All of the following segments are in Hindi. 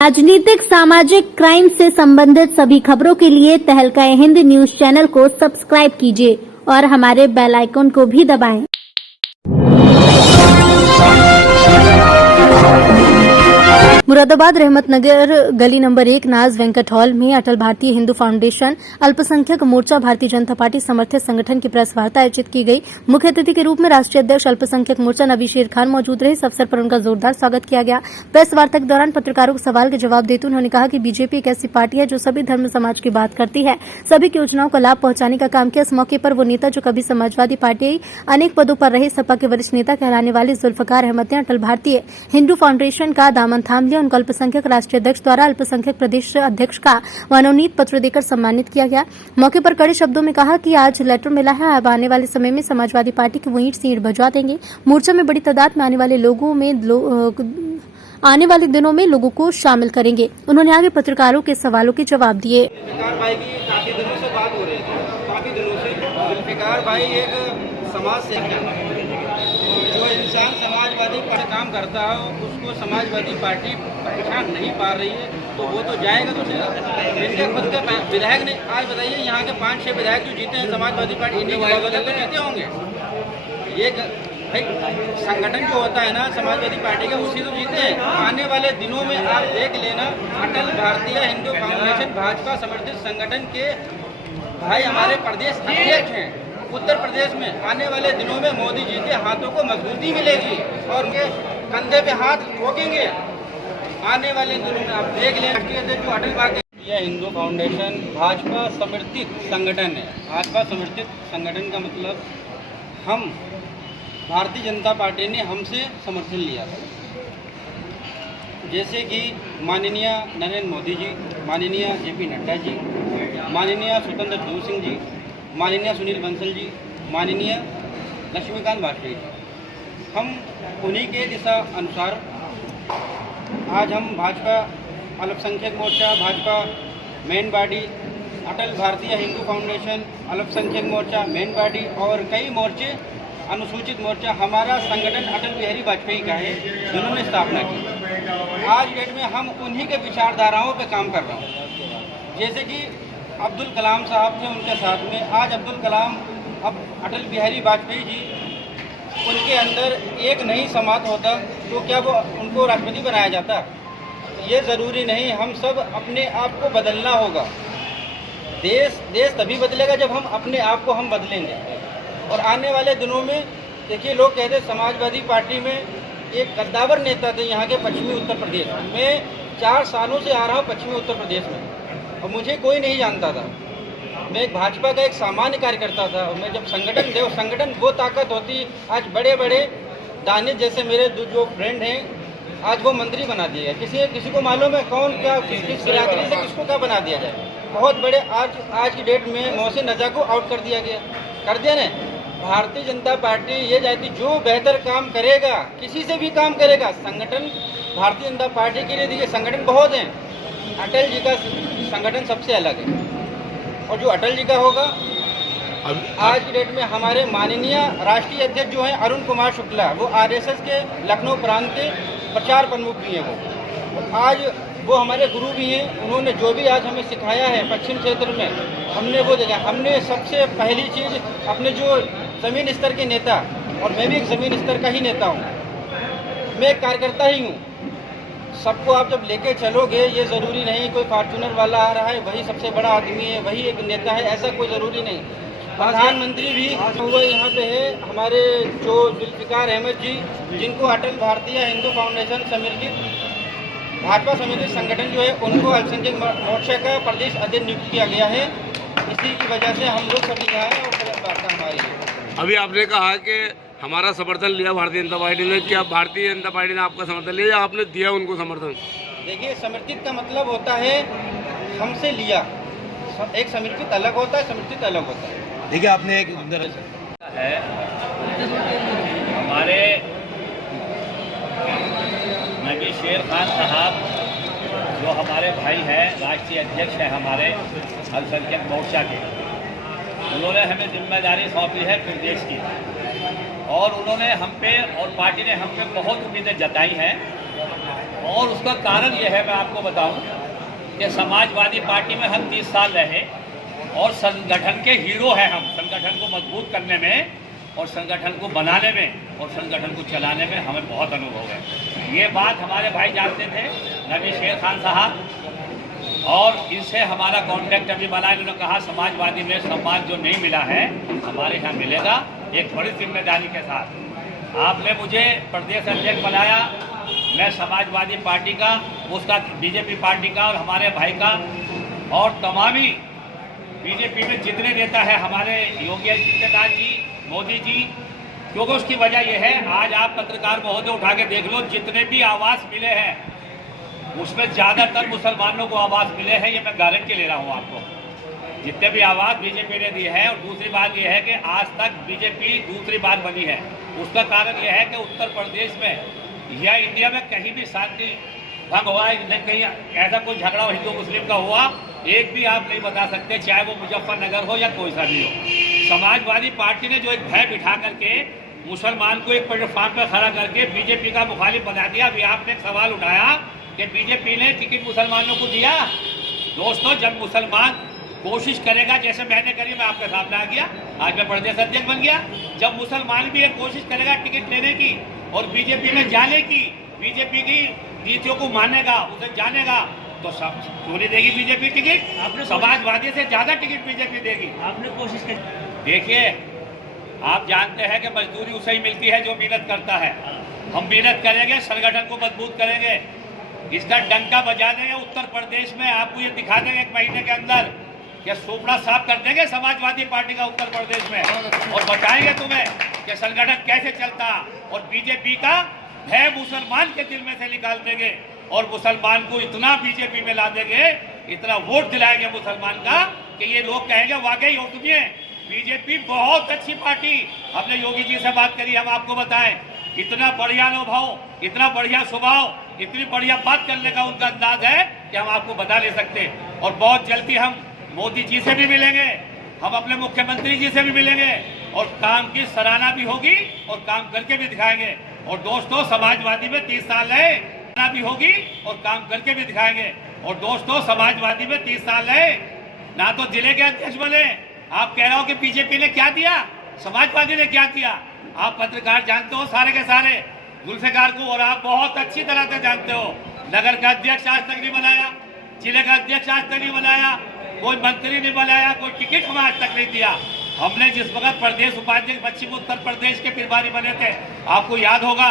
राजनीतिक सामाजिक क्राइम से संबंधित सभी खबरों के लिए तहलका हिंद न्यूज चैनल को सब्सक्राइब कीजिए और हमारे बेल आइकन को भी दबाएं। मुरादाबाद रहमत नगर गली नंबर 1 नाज वेंकट हॉल में अटल भारतीय हिंदू फाउंडेशन अल्पसंख्यक मोर्चा भारतीय जनता पार्टी समर्थित संगठन की प्रेस वार्ता आयोजित की गई। मुख्य अतिथि के रूप में राष्ट्रीय अध्यक्ष अल्पसंख्यक मोर्चा नबी शेर खान मौजूद रहे। इस अवसर पर उनका जोरदार स्वागत किया गया। प्रेस वार्ता के दौरान पत्रकारों के सवाल के जवाब देते उन्होंने कहा कि बीजेपी एक ऐसी पार्टी है जो सभी धर्म समाज की बात करती है, सभी की योजनाओं का लाभ पहुंचाने का काम किया। इस मौके पर वो नेता जो कभी समाजवादी पार्टी अनेक पदों पर रहे, सपा के वरिष्ठ नेता कहलाने वाले जुल्फकार अहमद ने अटल भारतीय हिंदू फाउंडेशन का दामन थाम लिया। उनको अल्पसंख्यक राष्ट्रीय अध्यक्ष द्वारा अल्पसंख्यक प्रदेश अध्यक्ष का मनोनीत पत्र देकर सम्मानित किया गया। मौके पर कड़े शब्दों में कहा कि आज लेटर मिला है, अब आने वाले समय में समाजवादी पार्टी की वो ईंट से ईंट भजवा देंगे। मोर्चा में बड़ी तादाद में आने वाले दिनों में लोगों को शामिल करेंगे। उन्होंने आगे पत्रकारों के सवालों के जवाब दिए। काफी दिनों से बात हो रही थी, काफी दिनों से जुल्फिकार भाई एक समाज सेवक है। जो इंसान समाजवादी पार्टी काम करता है उसको समाजवादी पार्टी पहचान नहीं पा रही है तो वो तो जाएगा तो इनके खुद के विधायक ने आज बताइए यहाँ के 5-6 विधायक जो जीते हैं समाजवादी पार्टी इन्हीं की बदौलत तो जीते होंगे। ये भाई संगठन जो होता है ना समाजवादी पार्टी का उसी तो जीते हैं। आने वाले दिनों में आप देख लेना अटल भारतीय हिंदू फाउंडेशन भाजपा समर्थित संगठन के भाई हमारे प्रदेश अध्यक्ष हैं। उत्तर प्रदेश में आने वाले दिनों में मोदी जी के हाथों को मजबूती मिलेगी और उनके कंधे पे हाथ ठोकेंगे। आने वाले दिनों में आप देख लें राष्ट्रीय अध्यक्ष जो अटल भारतीय हिंदू फाउंडेशन भाजपा समर्थित संगठन है। भाजपा समर्थित संगठन का मतलब हम भारतीय जनता पार्टी ने हमसे समर्थन लिया था। जैसे कि माननीय नरेंद्र मोदी जी, माननीय जेपी नड्डा जी, माननीय स्वतंत्र देव सिंह जी, माननीय सुनील बंसल जी, माननीय लक्ष्मीकांत वाजपेयी जी, हम उन्हीं के दिशा अनुसार आज हम भाजपा अल्पसंख्यक मोर्चा, भाजपा मेन बॉडी, अटल भारतीय हिंदू फाउंडेशन अल्पसंख्यक मोर्चा मेन बॉडी और कई मोर्चे अनुसूचित मोर्चा हमारा संगठन अटल बिहारी वाजपेयी का है जिन्होंने स्थापना की। आज डेट में हम उन्हीं के विचारधाराओं पे काम कर रहे हैं। जैसे कि अब्दुल कलाम साहब थे, उनके साथ में आज अब्दुल कलाम अब अटल बिहारी वाजपेयी जी उनके अंदर एक नहीं समात होता तो क्या वो उनको राष्ट्रपति बनाया जाता? ये ज़रूरी नहीं, हम सब अपने आप को बदलना होगा। देश तभी बदलेगा जब हम अपने आप को हम बदलेंगे। और आने वाले दिनों में देखिए, लोग कहते समाजवादी पार्टी में एक कद्दावर नेता थे यहाँ के पश्चिमी उत्तर प्रदेश में। मैं 4 सालों से आ रहा हूँ पश्चिमी उत्तर प्रदेश में और मुझे कोई नहीं जानता था। मैं एक भाजपा का एक सामान्य कार्यकर्ता था और मैं जब संगठन वो ताकत होती। आज बड़े बड़े दानिश जैसे मेरे जो फ्रेंड हैं आज वो मंत्री बना दिए गए। किसी को मालूम है कौन क्या किस बिरादरी से किसको क्या बना दिया जाए। बहुत बड़े आज की डेट में मोहसिन रजा को आउट कर दिया ना। भारतीय जनता पार्टी ये चाहती जो बेहतर काम करेगा, किसी से भी काम करेगा, संगठन भारतीय जनता पार्टी के लिए देखिए संगठन बहुत हैं। अटल जी का संगठन सबसे अलग है और जो अटल जी का होगा आज की डेट में हमारे माननीय राष्ट्रीय अध्यक्ष जो हैं अरुण कुमार शुक्ला, वो आरएसएस के लखनऊ प्रांत के प्रचार प्रमुख भी हैं। वो आज वो हमारे गुरु भी हैं। उन्होंने जो भी आज हमें सिखाया है पश्चिम क्षेत्र में हमने वो देखा। हमने सबसे पहली चीज़ अपने जो ज़मीन स्तर के नेता, और मैं भी एक ज़मीन स्तर का ही नेता हूँ, मैं एक कार्यकर्ता ही हूँ। सबको आप जब लेके चलोगे ये ज़रूरी नहीं कोई फॉर्चूनर वाला आ रहा है वही सबसे बड़ा आदमी है, वही एक नेता है, ऐसा कोई ज़रूरी नहीं। प्रधानमंत्री भी हुआ यहाँ पे है हमारे जो जुल्फिकार अहमद जी, जिनको अटल भारतीय हिंदू फाउंडेशन समर्थित भाजपा समर्थित संगठन जो है उनको अल्पसंख्यक मोर्चा का प्रदेश अध्यक्ष नियुक्त किया गया है। इसी की वजह से हम लोग सभी यहाँ हैं और प्रेस वार्ता हमारी है। अभी आपने कहा कि हमारा समर्थन लिया भारतीय जनता पार्टी ने, क्या भारतीय जनता पार्टी ने आपका समर्थन लिया या आपने दिया उनको समर्थन? देखिए, समर्थित का मतलब होता है हमसे लिया। एक समर्थित अलग होता है, समर्थित अलग होता है। देखिए, आपने एक है हमारे नबी शेर खान साहब जो हमारे भाई हैं, राष्ट्रीय अध्यक्ष हैं हमारे अल्पसंख्यक मोर्चा के, उन्होंने हमें जिम्मेदारी सौंपी है प्रदेश की और उन्होंने हम पे और पार्टी ने हम पे बहुत उम्मीदें जताई हैं और उसका कारण यह है, मैं आपको बताऊं कि समाजवादी पार्टी में हम 30 साल रहे और संगठन के हीरो हैं हम। संगठन को मजबूत करने में और संगठन को बनाने में और संगठन को चलाने में हमें बहुत अनुभव है। ये बात हमारे भाई जानते थे, नबी शेर खान साहब, और इनसे हमारा कॉन्टैक्ट अभी बना। इन्होंने कहा समाजवादी में सम्मान जो नहीं मिला है हमारे यहाँ मिलेगा, एक बड़ी जिम्मेदारी के साथ। आपने मुझे प्रदेश अध्यक्ष बनाया, मैं समाजवादी पार्टी का, उसका बीजेपी पार्टी का और हमारे भाई का और तमामी बीजेपी में जितने नेता है हमारे योगी आदित्यनाथ जी, मोदी जी, क्योंकि उसकी वजह यह है, आज आप पत्रकार महोदय उठा के देख लो, जितने भी आवास मिले हैं उसमें ज़्यादातर मुसलमानों को आवास मिले हैं। ये मैं गारंटी ले रहा हूँ आपको, जितने भी आवास बीजेपी ने दिए हैं। और दूसरी बात यह है कि आज तक बीजेपी दूसरी बार बनी है, उसका कारण यह है कि उत्तर प्रदेश में या इंडिया में कहीं भी शांति भंग हुआ है, कहीं ऐसा कोई झगड़ा हिंदू मुस्लिम का हुआ, एक भी आप नहीं बता सकते, चाहे वो मुजफ्फरनगर हो या कोई सा भी हो। समाजवादी पार्टी ने जो एक भय बिठा करके मुसलमान को एक प्लेटफॉर्म पर खड़ा करके बीजेपी का मुखालिफ बना दिया। अभी आपने एक सवाल उठाया कि बीजेपी ने टिकट मुसलमानों को दिया। दोस्तों, जब मुसलमान कोशिश करेगा, जैसे मैंने करी, मैं आपके सामने आ गया, आज मैं प्रदेश अध्यक्ष बन गया। जब मुसलमान भी एक कोशिश करेगा टिकट लेने की और बीजेपी में जाने की, बीजेपी की नीतियों को मानेगा, उसे जानेगा, तो सब चोरी देगी बीजेपी टिकट। समाजवादी से ज्यादा टिकट बीजेपी देगी। आपने कोशिश की। देखिए, आप जानते हैं कि मजदूरी उसे ही मिलती है जो मेहनत करता है। हम मेहनत करेंगे, संगठन को मजबूत करेंगे, इसका डंका बजा देंगे। उत्तर प्रदेश में आपको ये दिखा देंगे 1 महीने के अंदर कि सोपड़ा साफ कर देंगे समाजवादी पार्टी का उत्तर प्रदेश में, और बताएंगे तुम्हें कि संगठन कैसे चलता। और बीजेपी का भय मुसलमान के दिल में से निकाल देंगे और मुसलमान को इतना बीजेपी में ला देंगे, इतना वोट दिलाएंगे मुसलमान का कि ये लोग कहेंगे वाकई हो सुनिए बीजेपी बहुत अच्छी पार्टी। हमने योगी जी से बात करी, हम आपको बताएं, इतना बढ़िया अनुभव, इतना बढ़िया स्वभाव, इतनी बढ़िया बात करने का उनका अंदाज है कि हम आपको बता नहीं सकते। और बहुत जल्दी हम मोदी जी से भी मिलेंगे, हम अपने मुख्यमंत्री जी से भी मिलेंगे और काम की सराहना भी होगी और काम करके भी दिखाएंगे। और दोस्तों, समाजवादी में 30 साल है, सराहना भी होगी और काम करके भी दिखाएंगे। और दोस्तों, समाजवादी में 30 साल है, ना तो जिले के अध्यक्ष बने। आप कह रहे हो कि बीजेपी ने क्या दिया, समाजवादी ने क्या दिया। आप पत्रकार जानते हो सारे के सारे जुल्फिकार को, और आप बहुत अच्छी तरह से जानते हो। नगर का अध्यक्ष आज तक नहीं बनाया, जिले का अध्यक्ष आज तक नहीं बनाया, कोई मंत्री नहीं बनाया, कोई टिकट हमें आज तक नहीं दिया। हमने जिस वक्त प्रदेश उपाध्यक्ष पश्चिम उत्तर प्रदेश के प्रभारी बने थे, आपको याद होगा,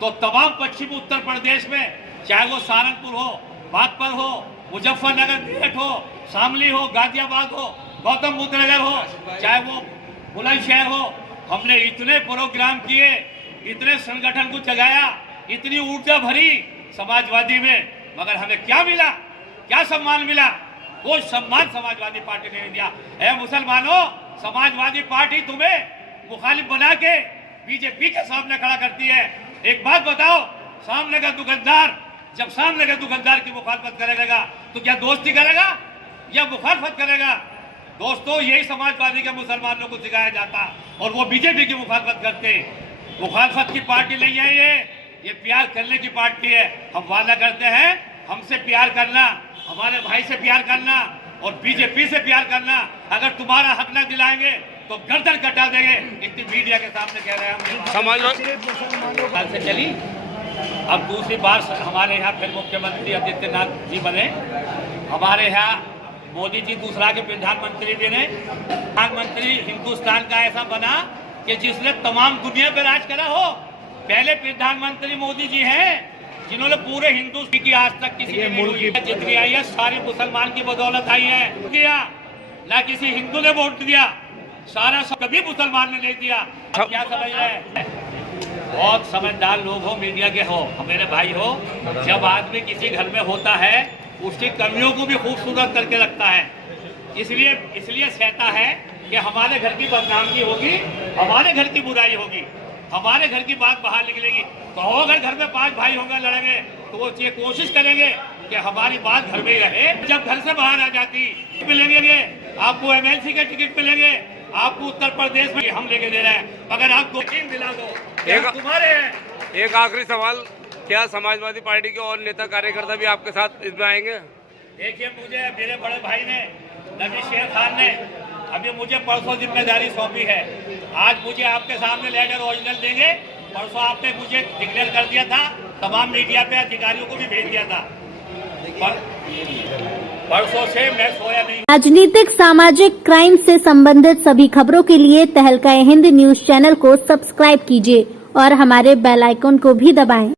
तो तमाम पश्चिम उत्तर प्रदेश में, चाहे वो सहारनपुर हो, बागपत हो, मुजफ्फरनगर, मेरठ हो, शामली हो, गाजियाबाद हो, गौतम बुद्ध नगर हो, चाहे वो बुलंदशहर हो, हमने इतने प्रोग्राम किए, इतने संगठन को जगाया, इतनी ऊर्जा भरी समाजवादी में, मगर हमें क्या मिला, क्या सम्मान मिला? कोई सम्मान समाजवादी पार्टी ने नहीं दिया। है मुसलमानों, समाजवादी पार्टी तुम्हें मुखालिफ बना के बीजेपी के सामने खड़ा करती है। एक बात बताओ, सामने का दुकानदार जब सामने के दुकानदार की मुखालफत करेगा तो क्या दोस्ती करेगा या मुखालफत करेगा? दोस्तों, यही समाजवादी के मुसलमानों को सिखाया जाता और वो बीजेपी की मुखालफत करते। मुखालफत की पार्टी नहीं है ये प्यार करने की पार्टी है। हम वादा करते हैं हमसे प्यार करना, हमारे भाई से प्यार करना और बीजेपी से प्यार करना। अगर तुम्हारा हक न दिलाएंगे तो गर्दन कटा देंगे। इतनी मीडिया के सामने कह रहे हैं हम। समाज से चली, अब दूसरी बार हमारे यहाँ फिर मुख्यमंत्री आदित्यनाथ जी बने, हमारे यहाँ मोदी जी दूसरा के प्रधानमंत्री बने। प्रधानमंत्री हिंदुस्तान का ऐसा बना कि जिसने तमाम दुनिया पर राज करा हो। पहले प्रधानमंत्री मोदी जी हैं जिन्होंने पूरे हिंदुस्तान की आज तक किसी ने जितनी आई है सारी मुसलमान की बदौलत आई है। दिया ना किसी हिंदू ने वोट दिया, सारा कभी मुसलमान ने नहीं दिया। अब क्या समझ रहे हैं? बहुत समझदार लोग हो, मीडिया के हो, मेरे भाई हो, जब आदमी किसी घर में होता है उसकी कमियों को भी खूबसूरत करके रखता है। इसलिए सहता है कि हमारे घर की बदनामी होगी, हमारे घर की बुराई होगी, हमारे घर की बात बाहर निकलेगी। तो अगर घर में 5 भाई होंगे लड़ेंगे तो वो ये कोशिश करेंगे कि हमारी बात घर में ही रहे। जब घर से बाहर आ जाती मिलेंगे, आपको एमएलसी के टिकट मिलेंगे, आपको उत्तर प्रदेश में हम लेके दे रहे हैं, अगर आप 2-3 दिला दो तुम्हारे हैं। एक आखिरी सवाल, क्या समाजवादी पार्टी के और नेता कार्यकर्ता भी आपके साथ इसमें आएंगे? देखिए, मुझे मेरे बड़े भाई ने नबी शेर खान ने अभी मुझे परसों जिम्मेदारी सौंपी है। आज मुझे आपके सामने लेटर ओरिजिनल देंगे। परसों आपने मुझे डिक्लेयर कर दिया था, तमाम मीडिया पे अधिकारियों को भी भेज दिया था। परसों से मैं सोया नहीं। राजनीतिक सामाजिक क्राइम से संबंधित सभी खबरों के लिए तहलका हिंद न्यूज चैनल को सब्सक्राइब कीजिए और हमारे बेल आइकन को भी दबाएं।